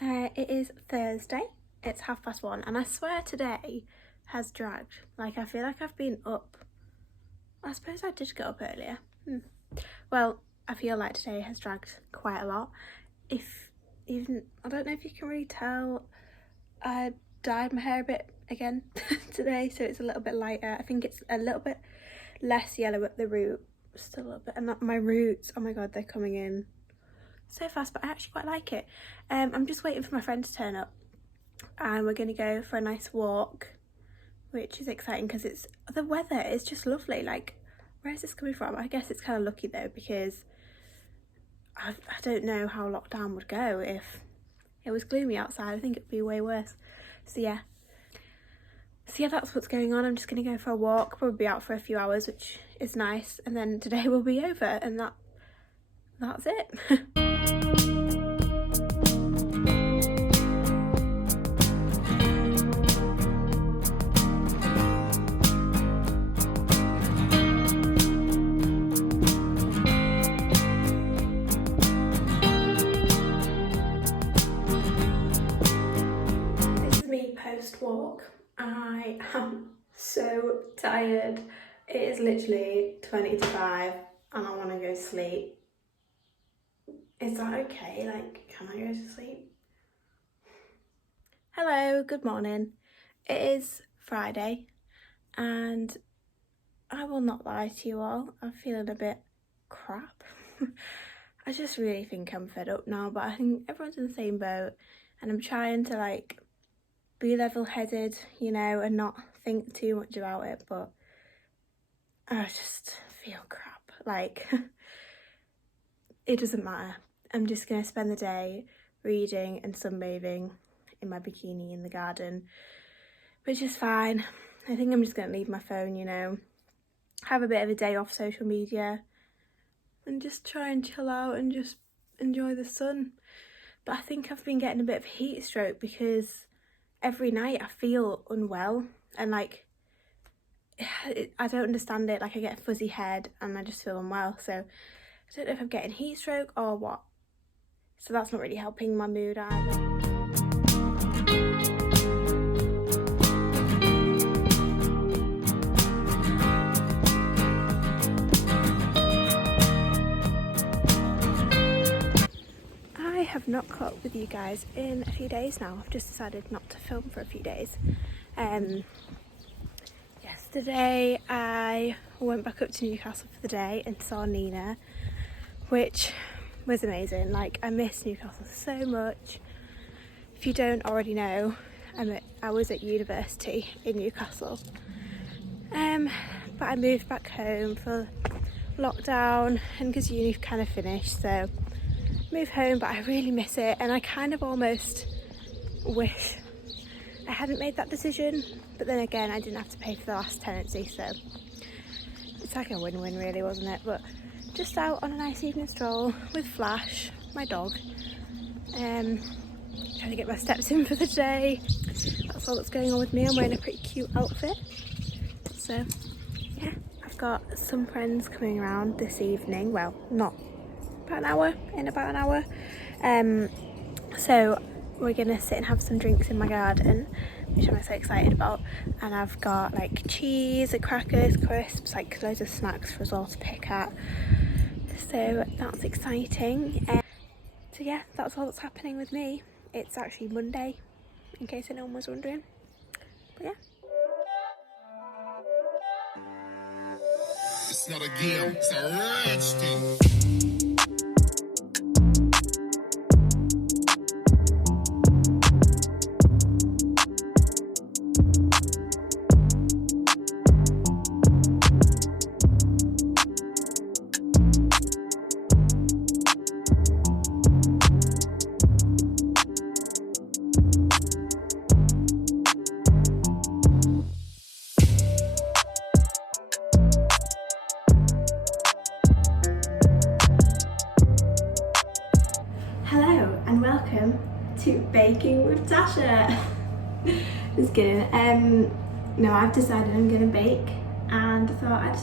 It is Thursday, it's 1:30, and I swear today has dragged. Like, I feel like I've been up. I suppose I did get up earlier. Well, I feel like today has dragged quite a lot. I don't know if you can really tell, I dyed my hair a bit again today, so it's a little bit lighter. I think it's a little bit less yellow at the root, just a little bit, and my roots, oh my god, they're coming in so fast, but I actually quite like it. I'm just waiting for my friend to turn up and we're going to go for a nice walk, which is exciting because the weather is just lovely. Like, where is this coming from? I guess it's kind of lucky though, because I don't know how lockdown would go if it was gloomy outside. I think it'd be way worse. So yeah, that's what's going on. I'm just going to go for a walk, probably be out for a few hours, which is nice, and then today will be over, and that's it. This is me post-walk. I am so tired. It is literally 20 to 5 and I want to go to sleep. Is that okay? Like, can I go to sleep? Hello, good morning. It is Friday and I will not lie to you all, I'm feeling a bit crap. I just really think I'm fed up now, but I think everyone's in the same boat and I'm trying to like be level-headed, you know, and not think too much about it, but I just feel crap. Like, it doesn't matter. I'm just going to spend the day reading and sunbathing in my bikini in the garden, which is fine. I think I'm just going to leave my phone, you know, have a bit of a day off social media and just try and chill out and just enjoy the sun. But I think I've been getting a bit of heat stroke because every night I feel unwell and like, I don't understand it. Like, I get a fuzzy head and I just feel unwell. So I don't know if I'm getting heat stroke or what. So that's not really helping my mood either. I have not caught up with you guys in a few days now. I've just decided not to film for a few days. Yesterday I went back up to Newcastle for the day and saw Nina, which was amazing. Like, I miss Newcastle so much. If you don't already know, I was at university in Newcastle, but I moved back home for lockdown and because uni kind of finished, so moved home. But I really miss it and I kind of almost wish I hadn't made that decision, but then again I didn't have to pay for the last tenancy, so it's like a win-win really, wasn't it? But just out on a nice evening stroll with Flash, my dog, trying to get my steps in for the day. That's all that's going on with me. I'm wearing a pretty cute outfit, so yeah. I've got some friends coming around this evening, well, not about an hour, so we're gonna sit and have some drinks in my garden, which I'm so excited about. And I've got like cheese and crackers, crisps, like loads of snacks for us all to pick at, so that's exciting. So yeah, that's all that's happening with me. It's actually Monday, in case anyone was wondering, but yeah. It's not a game, it's a rich thing. Hello and welcome to Baking with Tasha. Just kidding. No, I've decided I'm gonna bake and I thought I'd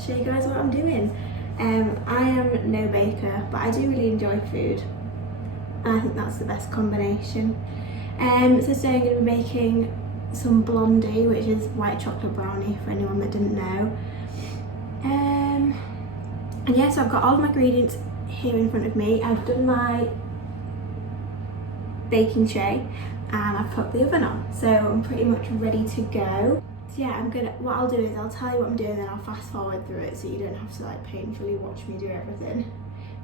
show you guys what I'm doing. I am no baker, but I do really enjoy food. and I think that's the best combination. So today I'm going to be making some blondie, which is white chocolate brownie for anyone that didn't know. And yeah, so I've got all of my ingredients here in front of me. I've done my baking tray and I've put the oven on, so I'm pretty much ready to go. So yeah, what I'll do is I'll tell you what I'm doing, then I'll fast forward through it so you don't have to like painfully watch me do everything.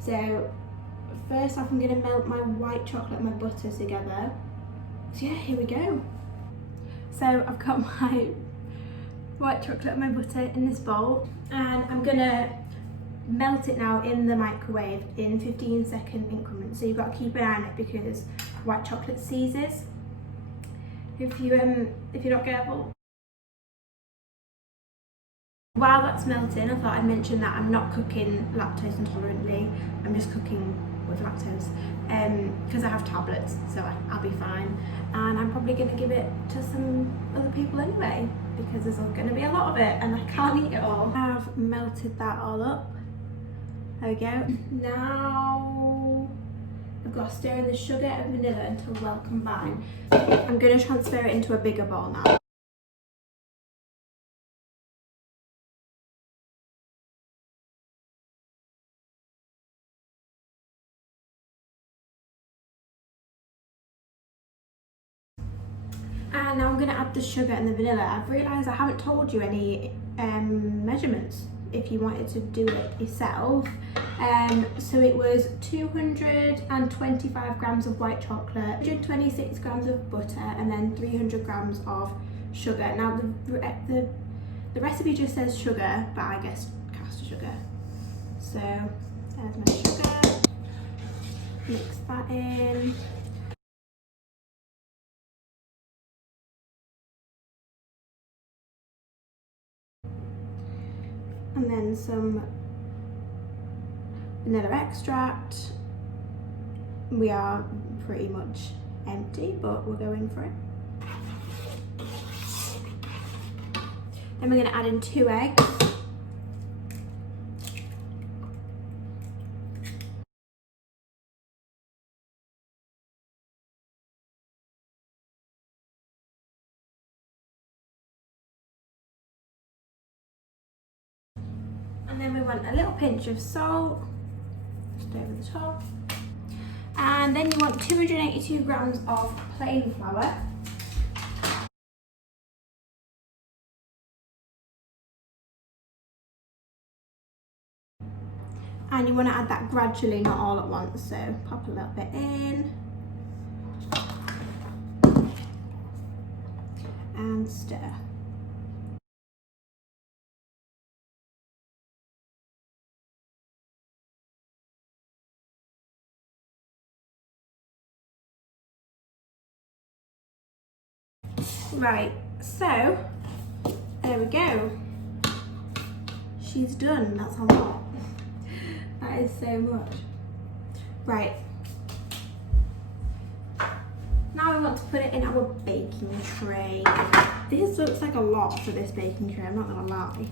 So first off, I'm going to melt my white chocolate and my butter together. So yeah, here we go. So I've got my white chocolate and my butter in this bowl, and I'm going to melt it now in the microwave in 15-second increments. So you've got to keep an eye on it because white chocolate seizes if you're not careful. While that's melting, I thought I'd mention that I'm not cooking lactose intolerantly. I'm just cooking with lactose because I have tablets, so I'll be fine. And I'm probably going to give it to some other people anyway because there's going to be a lot of it and I can't eat it all. I've melted that all up. There we go. Now I've got to stir in the sugar and vanilla until well combined. I'm going to transfer it into a bigger bowl now. And now I'm going to add the sugar and the vanilla. I've realised I haven't told you any measurements if you wanted to do it yourself. So it was 225 grams of white chocolate, 126 grams of butter, and then 300 grams of sugar. Now the recipe just says sugar, but I guess caster sugar. So there's my sugar. Mix that in. And then some vanilla extract. We are pretty much empty, but we're going for it. Then we're going to add in 2 eggs. And then we want a little pinch of salt, just over the top. And then you want 282 grams of plain flour. And you want to add that gradually, not all at once. So pop a little bit in. And stir. Right, so there we go. She's done. That's a lot. That is so much. Right. Now we want to put it in our baking tray. This looks like a lot for this baking tray, I'm not gonna lie.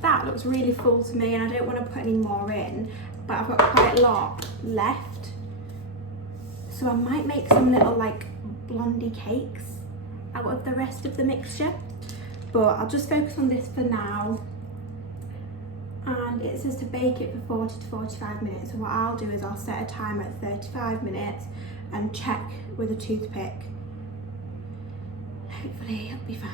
That looks really full to me and I don't want to put any more in, but I've got quite a lot left. So I might make some little like blondie cakes out of the rest of the mixture, but I'll just focus on this for now. And it says to bake it for 40 to 45 minutes. So what I'll do is I'll set a timer at 35 minutes and check with a toothpick. Hopefully it'll be fine.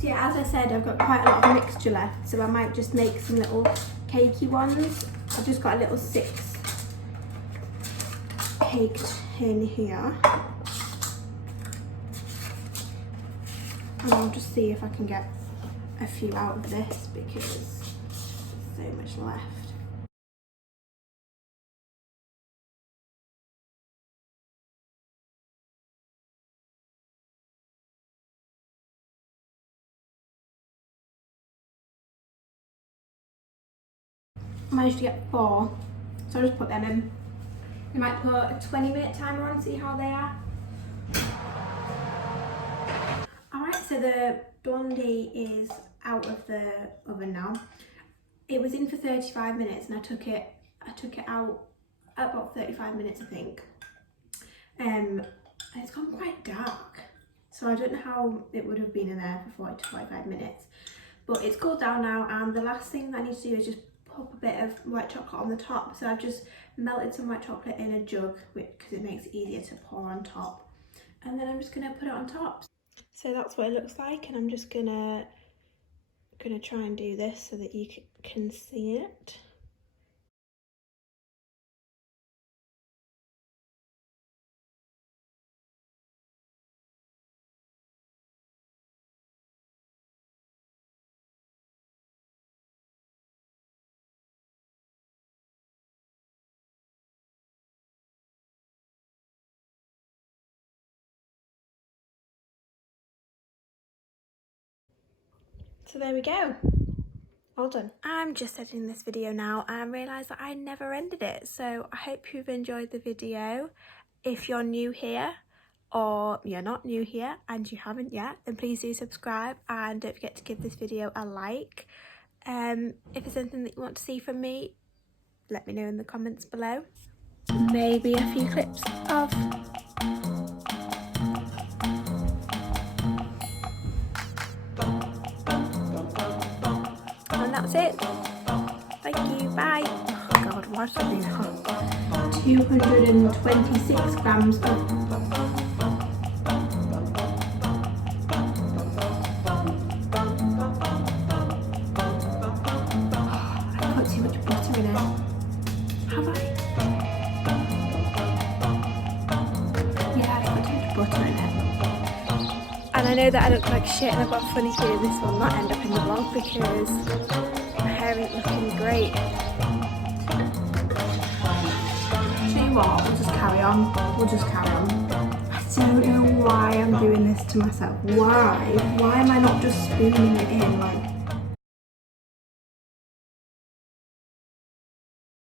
So yeah, as I said, I've got quite a lot of mixture left, so I might just make some little cakey ones. I've just got a little 6 cake tin here. And I'll just see if I can get a few out of this because there's so much left. I managed to get 4, so I'll just put them in. I might put a 20-minute timer on, see how they are. Alright, so the blondie is out of the oven now. It was in for 35 minutes and I took it out at about 35 minutes, I think. And it's gone quite dark, so I don't know how it would have been in there for 40 to 45 minutes. But it's cooled down now, and the last thing that I need to do is just pop a bit of white chocolate on the top. So I've just melted some white chocolate in a jug because it makes it easier to pour on top. And then I'm just gonna put it on top. So that's what it looks like, and I'm just gonna try and do this so that you can see it. So there we go. All done. I'm just editing this video now and realised that I never ended it. So I hope you've enjoyed the video. If you're new here or you're not new here and you haven't yet, then please do subscribe and don't forget to give this video a like. If there's anything that you want to see from me, let me know in the comments below. Maybe a few clips of that's it. Thank you, bye. Oh god, what's that being hot? 226 grams of I put too much butter in it. Have I? Yeah, I put too much butter in it. And I know that I look like shit and I've got a funny feeling this will not end up in the vlog because my hair ain't looking great. Tell you what, we'll just carry on. I don't know why I'm doing this to myself. Why am I not just spooning it in like